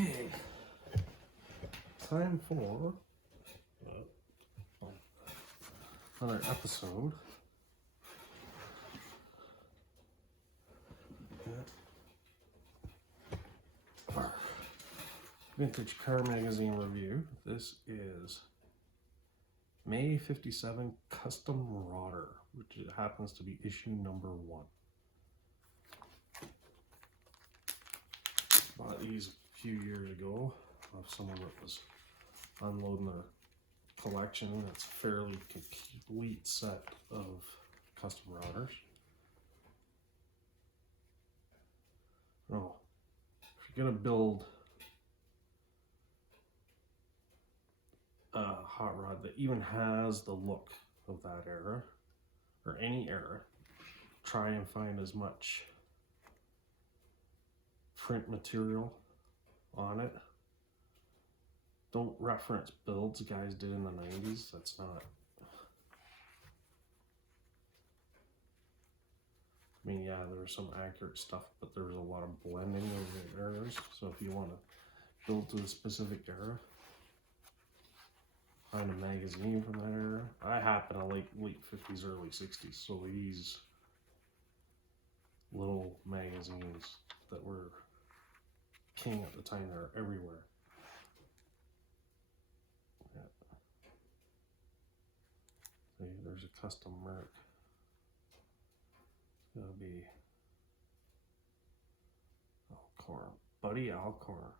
Okay, time for another episode. Our Vintage Car Magazine review. This is May 57 Custom Rodder, which happens to be issue number 1. Bought these a few years ago of someone that was unloading a collection. That's a fairly complete set of custom rodders. Oh, if you're gonna build a hot rod that even has the look of that era or any era, try and find as much print material on it. Don't reference builds guys did in the 90s. That's not, I mean, yeah, there was some accurate stuff, but there was a lot of blending of the eras. So if you want to build to a specific era, find a magazine from that era. I happen to like late 50s, early 60s, so these little magazines that were king at the time, they're everywhere. Yeah. See, there's a custom Merc. It's gonna be Alcorn, Buddy Alcorn.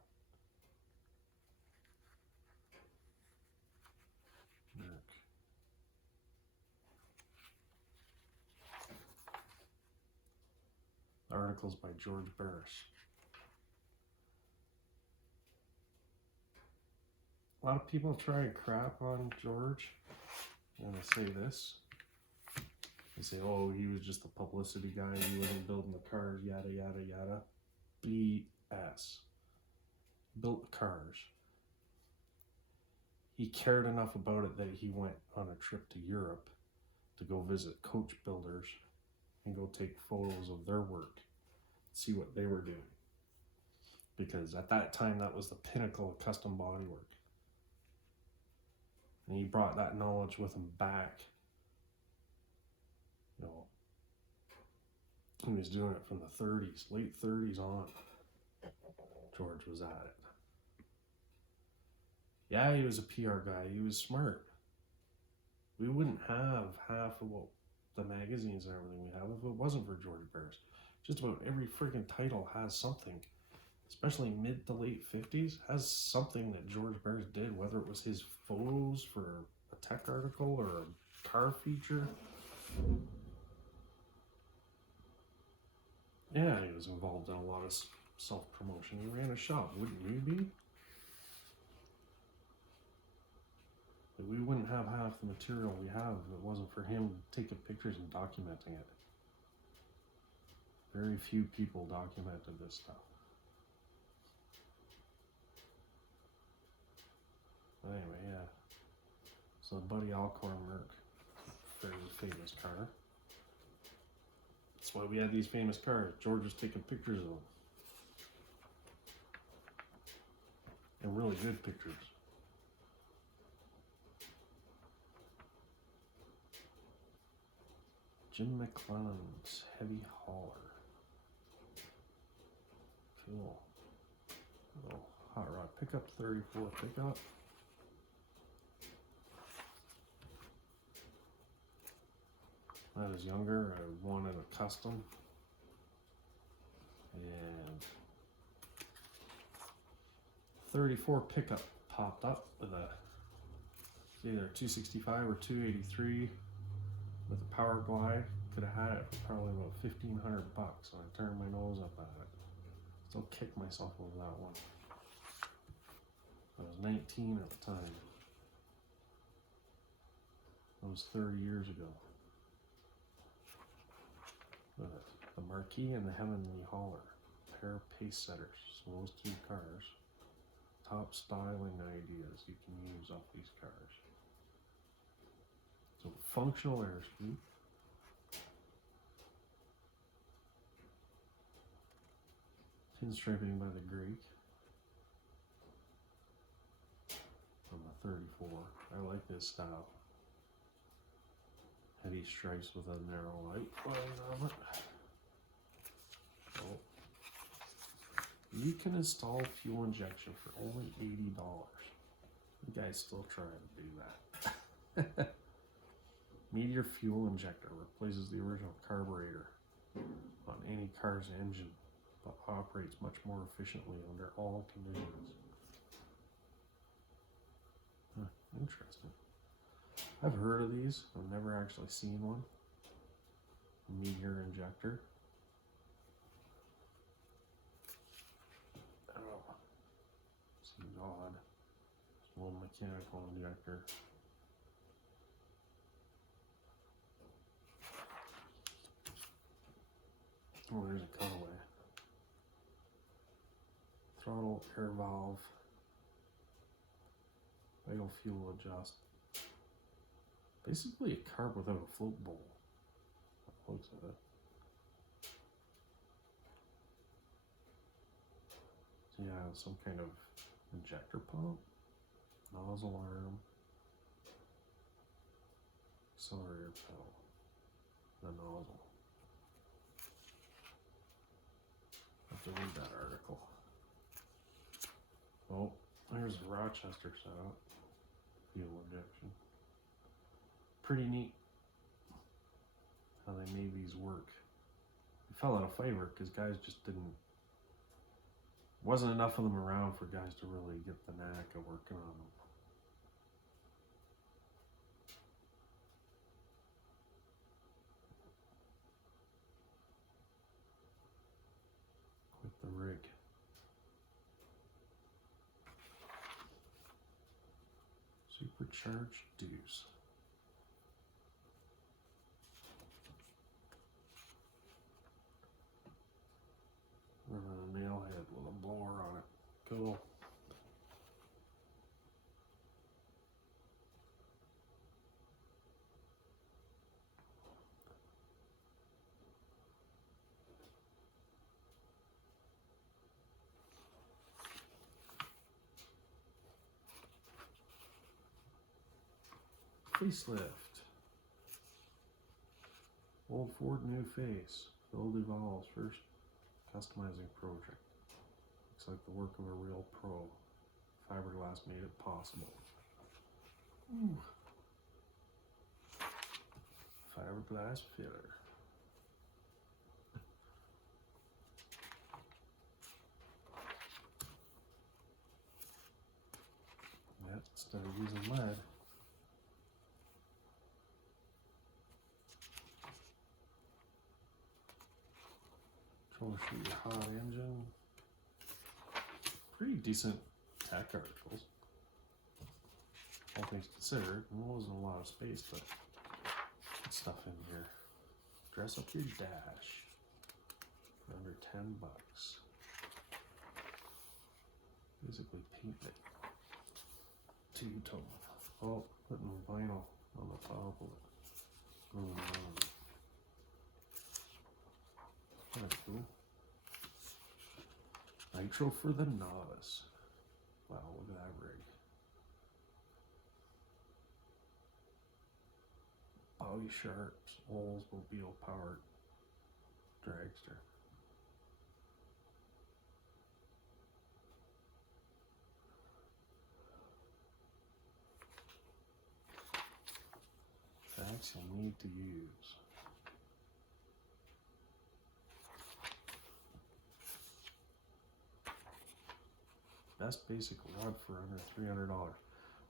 Merc. Articles by George Barris. A lot of people try and crap on George, and they say this. They say, oh, he was just a publicity guy, he wasn't building the cars, yada, yada, yada. BS. Built the cars. He cared enough about it that he went on a trip to Europe to go visit coach builders and go take photos of their work, see what they were doing. Because at that time, that was the pinnacle of custom bodywork. And he brought that knowledge with him back. You know, he was doing it from the 30s, late 30s on. George was at it. Yeah, he was a PR guy. He was smart. We wouldn't have half of what the magazines and everything we have if it wasn't for George Barris. Just about every freaking title has something, especially mid to late 50s, has something that George Barris did, whether it was his photos for a tech article or a car feature. Yeah, he was involved in a lot of self-promotion. He ran a shop, wouldn't you be? But we wouldn't have half the material we have if it wasn't for him taking pictures and documenting it. Very few people documented this stuff. Anyway, yeah. So Buddy Alcorn Merc, very famous car. That's why we had these famous cars. George was taking pictures of them. And really good pictures. Jim McClellan's Heavy Hauler. Cool. Little hot rod pickup, 34 pickup. When I was younger, I wanted a custom. And 34 pickup popped up with a either 265 or 283 with a power glide. Could have had it for probably about $1,500, and I turned my nose up at it. Still kick myself over that one. I was 19 at the time. That was 30 years ago. The Marquis and the Heavenly Hauler, pair of pace setters. So those two cars, top styling ideas you can use off these cars. So functional air scoop. Pinstriping by the Greek. 34. I like this style. Heavy stripes with a narrow outline on it. Oh. You can install fuel injection for only $80. The guy's still trying to do that. Meteor fuel injector replaces the original carburetor on any car's engine, but operates much more efficiently under all conditions. Huh, interesting. I've heard of these. I've never actually seen one. Meteor injector. I don't know. Seems odd. It's a little mechanical injector. Oh, there's a cutaway. Throttle, air valve, idle fuel adjust. Basically a carb without a float bowl. Looks at it. So yeah, some kind of injector pump, nozzle arm, accelerator pedal, the nozzle. I have to read that article. Oh, there's a Rochester setup. Fuel injection. Pretty neat how they made these work. It fell out of favor because guys just wasn't enough of them around for guys to really get the knack of working on them. Quite the rig. Supercharged Deuce. Running a nail head with a blower on it. Cool. Facelift. Old Ford, new face. Phil Duvall's first customizing project. Looks like the work of a real pro. Fiberglass made it possible. Ooh. Fiberglass filler. Yep, started using lead. Troubleshoot your hot engine. Pretty decent tech articles. All things considered. There wasn't a lot of space, but good stuff in here. Dress up your dash for under $10. Basically paint it. Two-tone. Oh, putting vinyl on the top of it. That's cool. Nitro for the novice. Wow, look at that rig. Bobby Sharp's Oldsmobile powered dragster. Facts you'll need to use. Best basic rod for under $300.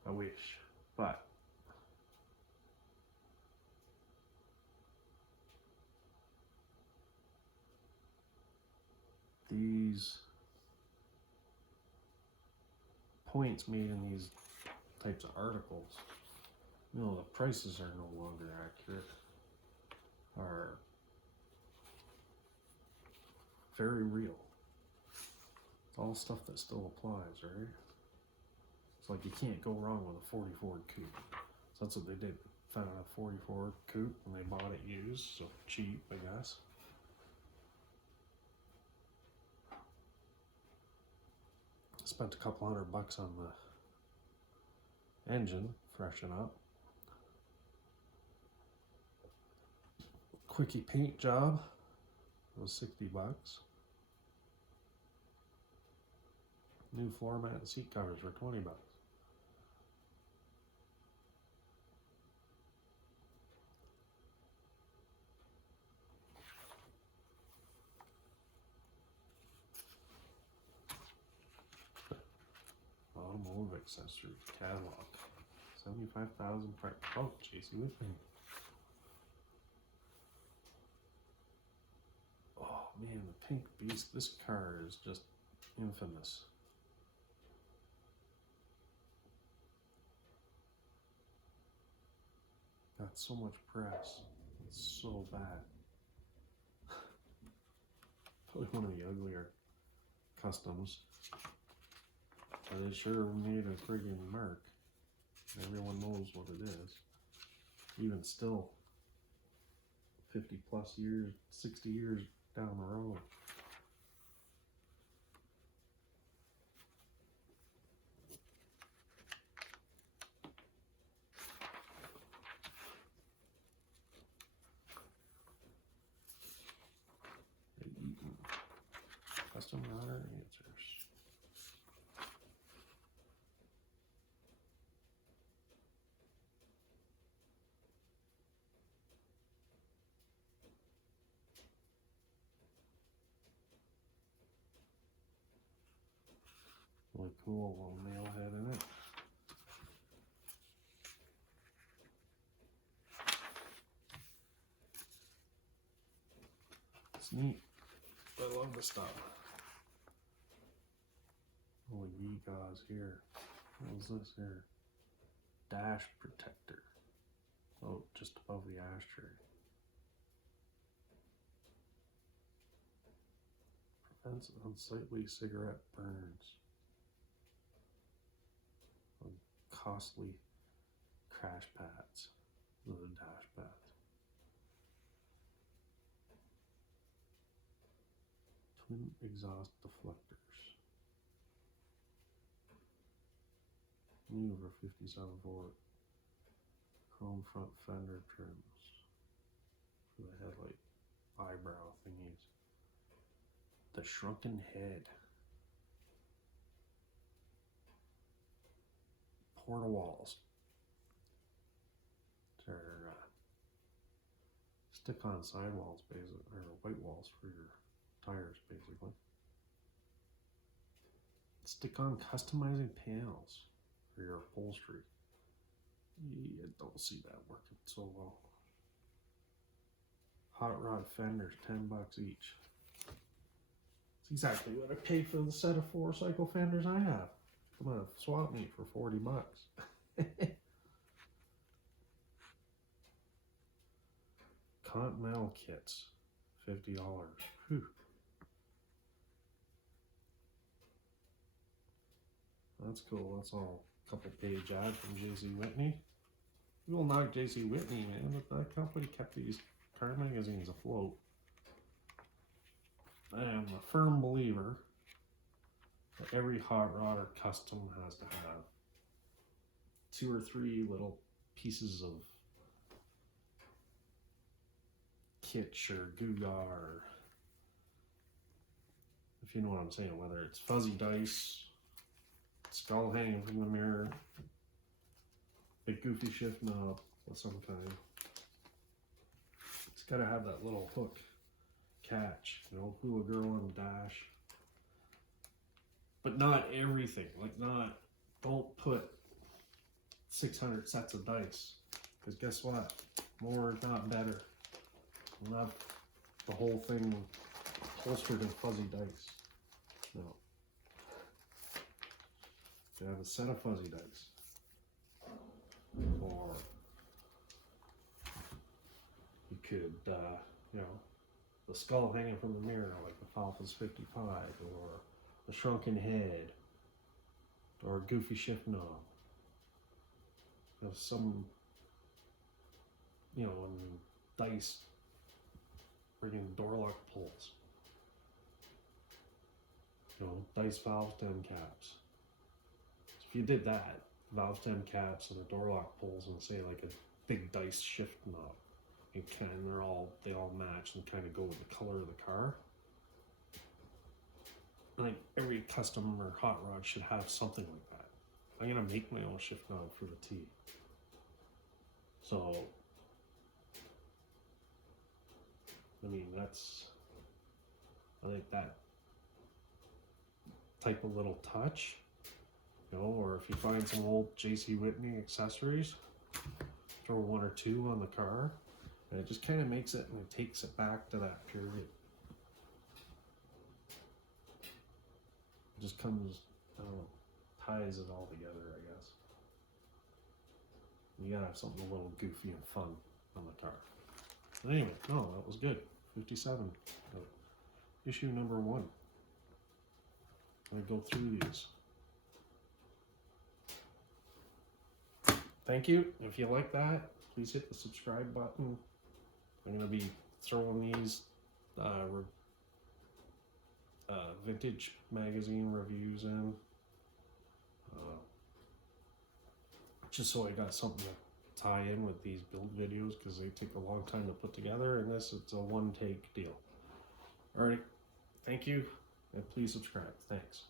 I wish, but these points made in these types of articles, you know, the prices are no longer accurate, are very real. It's all stuff that still applies, right? It's like you can't go wrong with a 40 Ford Coupe. So that's what they did. Found a 40 Ford Coupe and they bought it used, so cheap, I guess. Spent a couple $100 on the engine, freshen up. Quickie paint job was $60. New floor mat and seat covers for $20. Automotive accessories catalog, 75,000 parts. Oh, JC Whitney. Oh man, the Pink Beast. This car is just infamous. Got so much press. It's so bad. Probably one of the uglier customs. But it sure made a friggin' mark. Everyone knows what it is. Even still, 50 plus years, 60 years down the road. Custom router answers. Really cool little nail head in it. It's neat. I love the stuff. Holy gauze here. What is this here? Dash protector. Oh, just above the ashtray. Prevents unsightly cigarette burns. Costly crash pads. Those are dash pads. Twin exhaust deflectors. New over 57 volt. Chrome front fender trims for the headlight eyebrow thingies. The shrunken head. Porta walls. They're stick-on sidewalls, basically, or white walls for your tires, basically. Stick-on customizing panels for your upholstery. Yeah, don't see that working so well. Hot rod fenders, $10 each. It's exactly what I paid for the set of 4 cycle fenders I have. I'm gonna swap meet for $40. Continental kits, $50. Whew. That's cool. That's all. Couple page ad from JC Whitney. We will knock JC Whitney, man, but that company kept these car magazines afloat. I am a firm believer that every hot rod or custom has to have 2 or 3 little pieces of kitsch or Gugar, or if you know what I'm saying, whether it's fuzzy dice, skull hanging from the mirror, big goofy shift knob of some kind. It's gotta have that little hook catch, you know, hula girl on the dash. But not everything. Like, don't put 600 sets of dice. Because guess what? More is not better. Not the whole thing holstered in fuzzy dice. No. You have a set of fuzzy dice. Or you could, you know, the skull hanging from the mirror, like the Falcons 55, or the shrunken head, or a goofy shift knob. You have some, you know, dice bringing door lock pulls. You know, dice valves to end caps. So if you did that, valve stem caps and the door lock pulls and say like a big dice shift knob. And they all match and kind of go with the color of the car. Like every custom or hot rod should have something like that. I'm gonna make my own shift knob for the T. So, I mean, I think that type of little touch, you know, or if you find some old J.C. Whitney accessories, throw one or two on the car, and it just kind of makes it and it takes it back to that period. It just comes, I don't know, ties it all together, I guess. You gotta have something a little goofy and fun on the car. But anyway, no, that was good. 57. Issue number 1. I go through these. Thank you. If you like that, please hit the subscribe button. I'm going to be throwing these vintage magazine reviews in. Just so I got something to tie in with these build videos because they take a long time to put together, and it's a one-take deal. Alright, thank you, and please subscribe. Thanks.